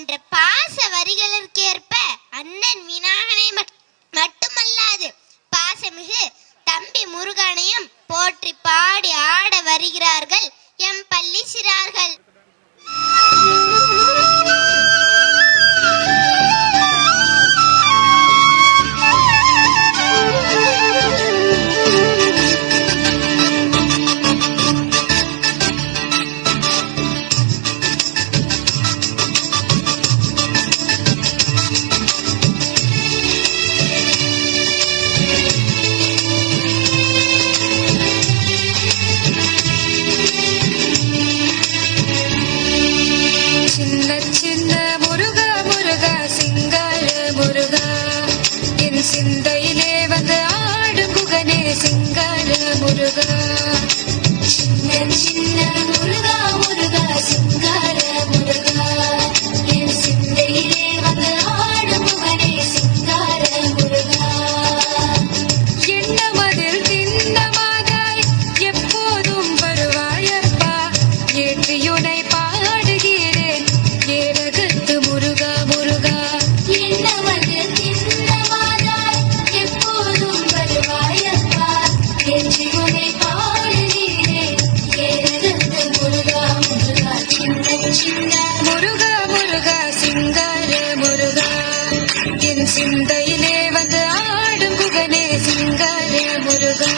என்ற பாச வரிகளிற்கேற்ப அண்ணன் விநாயகனை மட்டுமல்லாது பாசமிகு தம்பி முருகனையும் போற்றி பாடி ஆட வருகிறார்கள் எம் பள்ளி சிறார்கள். சிந்தையிலே வந்து ஆடும் குகனே சிங்கார முருகா, சின்ன சின்ன முருகா முருகா சிங்கார முருகா, என் சிந்தையிலே வந்து ஆடும் குகனே சிங்கார முருகா. எண்ணமதில் திண்ணமாகாய் எப்போதும் வருவாயப்பா, ஏற்றியுனை பாடுகிறேன் ஏரகத்து முருகா முருகா. எண்ணமதில் முருகா முருகா சிங்கார முருகா, என் சிந்தையிலே வந்து ஆடும் குகனே சிங்கார முருகா,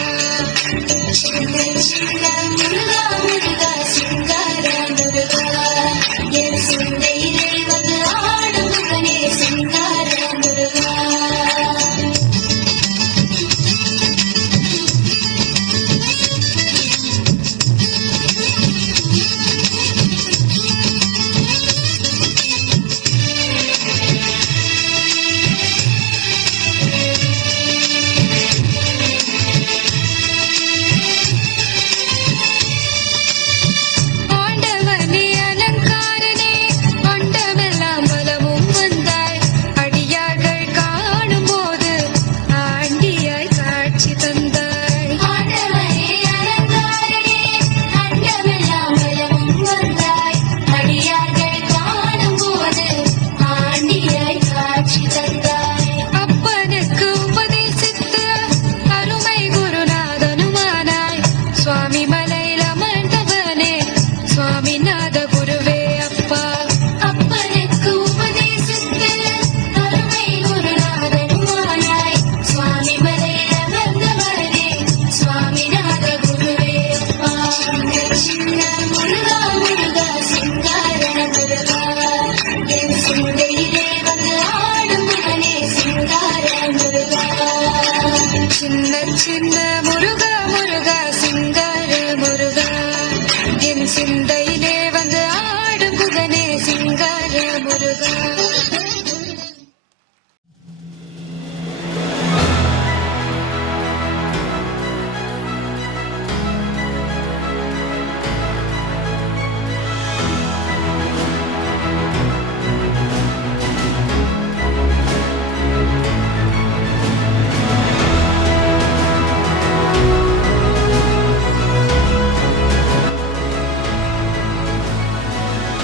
சின்ன சின்ன முருகா முருகா சிங்கார முருகா, என் சிந்தையிலே வந்து ஆடும் குகனே சிங்கார முருகா. சின்ன சின்ன முருகா முருகா சிங்கார முருகா, என் சிந்தையிலே வந்து ஆடும் குகனே சிங்கார முருகா.